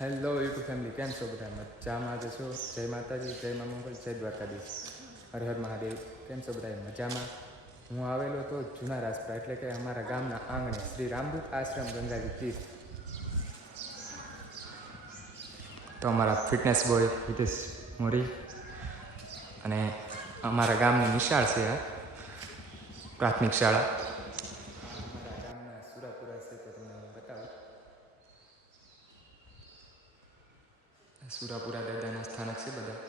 Hello YouTube family, કેમ છો બધા? મજામાં જ છો? જય માતાજી, જય મા મંગલ, જય દ્વારકાધીશ, હર હર મહાદેવ. કેમ છો બધા? મજામાં. હું આવેલો હતો જૂના રાજપરા, એટલે કે અમારા ગામના આંગણે શ્રી રામદૂત આશ્રમ ગંગાજી તીર્થ. તો અમારા ફિટનેસ બોય હિતેશ મોરી અને અમારા ગામની નિશાળ છે આ પ્રાથમિક શાળા. અમારા ગામના સુરાપુરા છે, તો તમને હું બતાવું. સુરાપુરા દાદાના સ્થાનક છે બધા.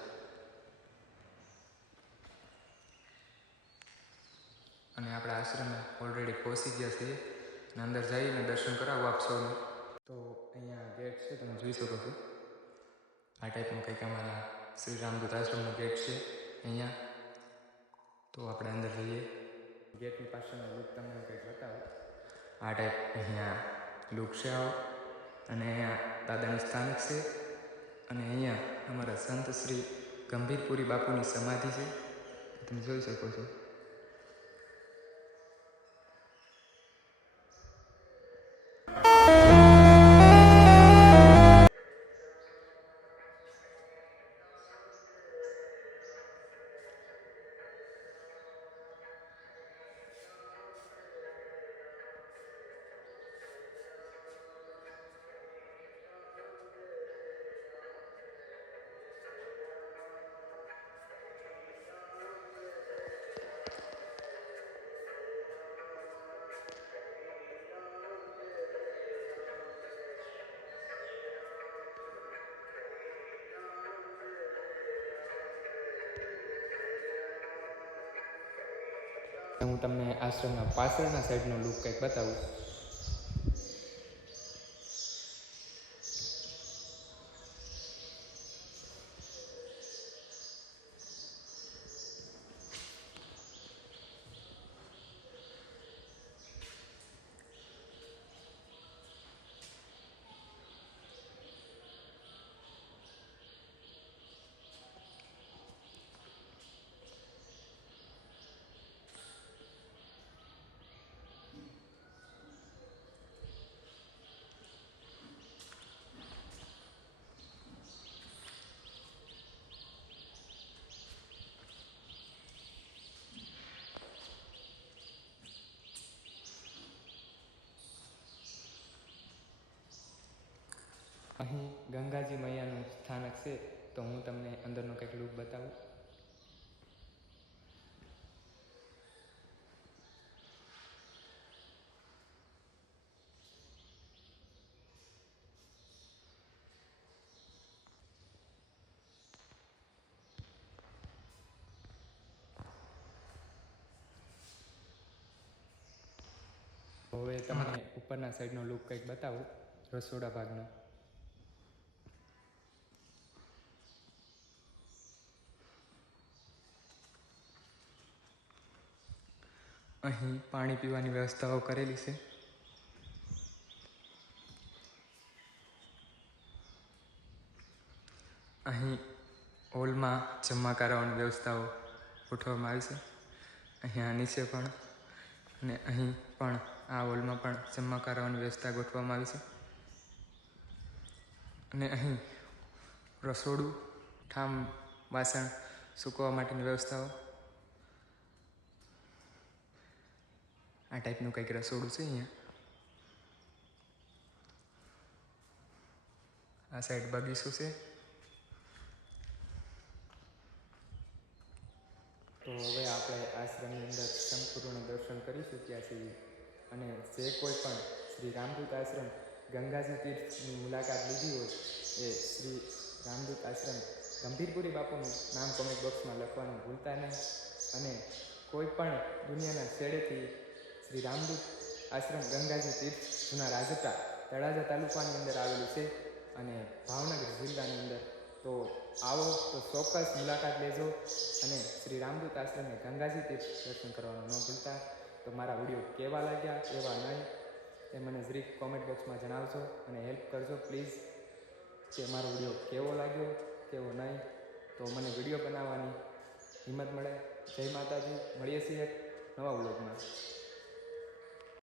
અને આપણા આશ્રમે ઓલરેડી પહોંચી ગયા છીએ અને અંદર જઈને દર્શન કરાવો આપ સૌને. તો અહીંયા ગેટ છે, તમે જોઈ શકો છો. આ ટાઈપનું કંઈક અમારા શ્રી રામદૂત આશ્રમનો ગેટ છે અહીંયા. તો આપણે અંદર જઈએ. ગેટની પાછળનો લુક તમને કંઈક બતાવો. આ ટાઈપ અહીંયા લુક છે આવો. અને અહીંયા દાદાનું સ્થાનક છે. અને અહીંયા અમારા સંત શ્રી ગંભીરપુરી બાપુની સમાધિ છે, તમે જોઈ શકો છો. હું તમને આશ્રમના પાછળના સાઈડનો લુક કંઈક બતાવું. અહીં ગંગાજી મૈયાનું સ્થાનક છે, તો હું તમને અંદરનો કંઈક લુક બતાવું. હવે તમને ઉપરના સાઈડનો લુક કંઈક બતાવું, રસોડા ભાગનો. અહીં પાણી પીવાની વ્યવસ્થાઓ કરેલી છે. અહીં હોલમાં જમવા કરાવવાની વ્યવસ્થાઓ ગોઠવવામાં આવી છે. અહીંયા નીચે પણ અને અહીં પણ આ હોલમાં પણ જમવા કરાવવાની વ્યવસ્થા ગોઠવવામાં આવી છે. અને અહીં રસોડું, ઠામ, વાસણ સૂકવવા માટેની વ્યવસ્થાઓ. આ ટાઈપનું કંઈક રસોડું છે અહીંયા. આ સાઈડ બગીચો છે. તો હવે આપણે આશ્રમની અંદર સંપૂર્ણ દર્શન કરી ચૂક્યા છીએ. અને જે કોઈ પણ શ્રી રામદૂત આશ્રમ ગંગાજી તીર્થની મુલાકાત લીધી હોય એ શ્રી રામદૂત આશ્રમ ગંભીરપુરી બાપુનું નામ કોમેન્ટ બોક્સમાં લખવાનું ભૂલતા નહીં. અને કોઈ પણ દુનિયાના છેડેથી શ્રી રામદૂત આશ્રમ ગંગાજી તીર્થ જૂના રાજપરા તળાજા તાલુકાની અંદર આવેલું છે અને ભાવનગર જિલ્લાની અંદર. તો આવો તો ચોક્કસ મુલાકાત લેજો અને શ્રી રામદૂત આશ્રમે ગંગાજી તીર્થ દર્શન કરવાનું ન ભૂલતા. તો મારા વિડીયો કેવા લાગ્યા, એવા નહીં, એ મને જરીક કોમેન્ટ બોક્સમાં જણાવજો અને હેલ્પ કરજો પ્લીઝ, કે મારો વિડીયો કેવો લાગ્યો, કેવો નહીં, તો મને વિડીયો બનાવવાની હિંમત મળે. જય માતાજી, મળીએ છીએ નવા વ્લોગમાં.